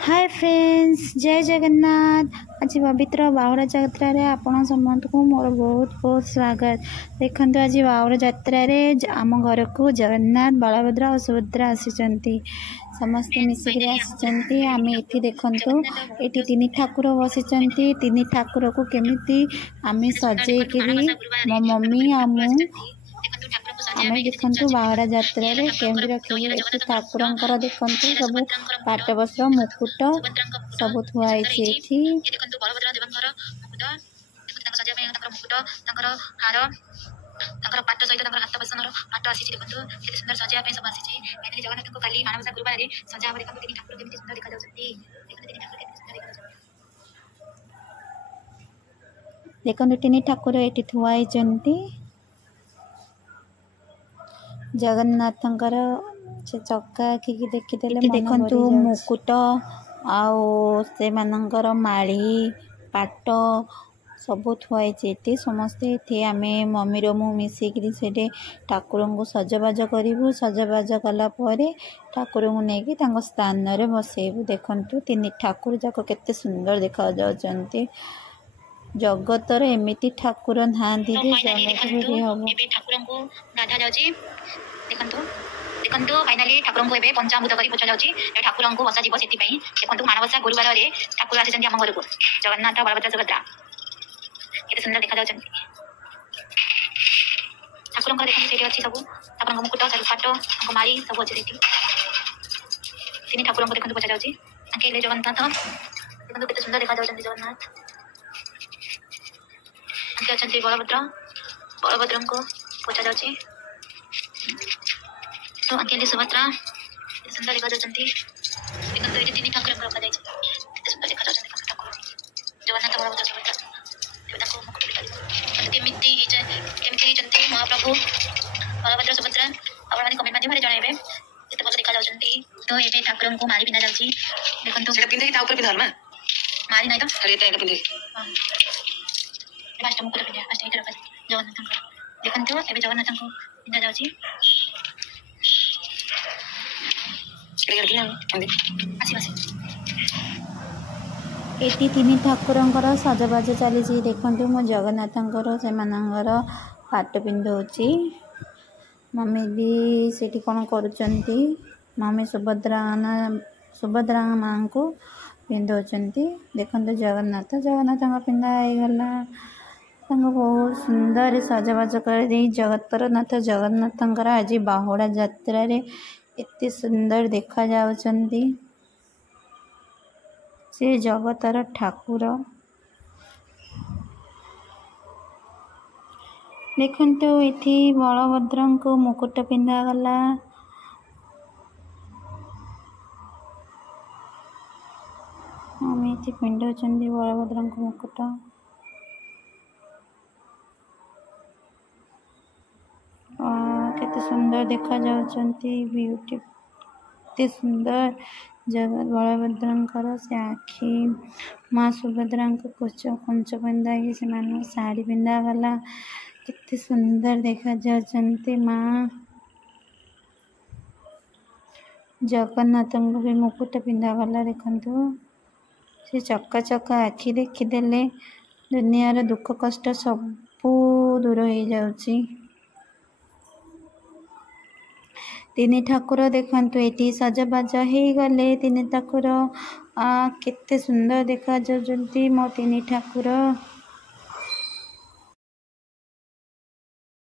Hi friends, जय जगन्नाथ। आज पवित्र बाहुड़ा यात्रा रे आपण समस्त को मोर बहुत बहुत स्वागत। देखंतु आज बाहुड़ा यात्रा रे आम घर को जगन्नाथ, बलभद्र और सुभद्रा आसी समस्त मिसिक आसी। आम ये देखु ये तीन ठाकुर बसी तीन ठाकुर को केमी आम सजेक मो मम्मी आ आम देखु बाहुड़ा यात्रा रे केमी रखी ठाकुर देखु सब पाट वस्त्र मुकुट सब थुआई पाट सहित हाथ बसनर पाट आसी देखो केते सुंदर सजाया सब आसी जगन्नाथ को काली मानवसा गुरुवार सजा देखो तीन ठाकुर केते सुंदर देखा देखो तीन ठाकुर ये थुआई जगन्नाथंकर से चक्का आखि देखीदे देखु मुकुट आउ से मानकर माड़ी पाट सब थुआई समस्ते ये आम मम्मी मु मिसिक से ठाकुर को सजबाज करूँ। सजबाज कलापर ठाकुर को लेकिन स्थान में बसैबू। देखु तीन ठाकुर जाक केते सुंदर देखा जाउछन्ती। जगतर एमिति ठाकुर ना देखो फाइनाली ठाकुर को एबे पंचामृत करी पोछा जाउची ठाकुर को बसा जीव सेति पई देखो मानवसा गुरुवार रे ठाकुर आसी हम घर को जगन्नाथ बलभद्र सुभद्रा केते सुंदर देखा जाउछन्ती। ठाकुर को देखो सेठी अछि सब ठाकुर को मुकुट पाट को मारी सब अछि सेठी तीन ठाकुर को देखो पोछा जाउची आके जगन्नाथ देखो केते सुंदर देखा जाउछन्ती। जगन्नाथ आके अछन्ती बलभद्र को पोछा जाउची तो अकेले सुभद्रा सुंदर देखा जाती। देखो ये तीन ठाकुर रखा जाए सुंदर देखा जाती ठाकुर जगन्नाथ बलभद्र सुभद्रा केमती महाप्रभु बलभद्र सुभद्रा आप कमेंट माध्यम जनइबे केते भल देखा जाती। तो ये ठाकुर को मारी पिंधा जाउची देखंतु सेटा पिंधे ता ऊपर पिंधाल मारी नहीं तो अरे एटा पिंधे फास्ट मुकुट पिंधे फास्ट एटा रखा जगन्नाथ को देखंतु एबे जगन्नाथ को पिंधा जाउची एटी तीन ठाकुरंकर सजबाज चली देखु मो जगन्नाथंकर से पाट पिंधौची मम्मी भी सेठी कौन करुचंती मम्मी सुभद्रा माँ को पिंधौचंती। देखो जगन्नाथ पिंधा गला बहुत सुंदर सजबाज कर जगतर नाथ जगन्नाथंकर आज बाहुड़ा यात्रा रे एते सुंदर देखा जाउछन्ती से जगतर ठाकुर। देखंतु इथि बलभद्र को मुकुट पिंधा गला इथि पिंधौछन्ती बलभद्र को मुकुट केते सुंदर देखा जाउछन्ती ब्यूटी केते सुंदर जगत बलभद्र से आखि माँ सुभद्रा को कंच पिंधा से मान साड़ी पिंधा गला केते सुंदर देखा जाउछन्ती। माँ जगन्नाथ को भी मुकुट पिंधा गला देखंतु से चक्का चक्का आखि देखीदेले दुनियार दुख कष्ट सब दूर हो जाउची। तीन ठाकुर देखंतु एटी सजबाज हो गले तीन ठाकुर केते सुंदर देखा जाउछन्ती मो तीन ठाकुर।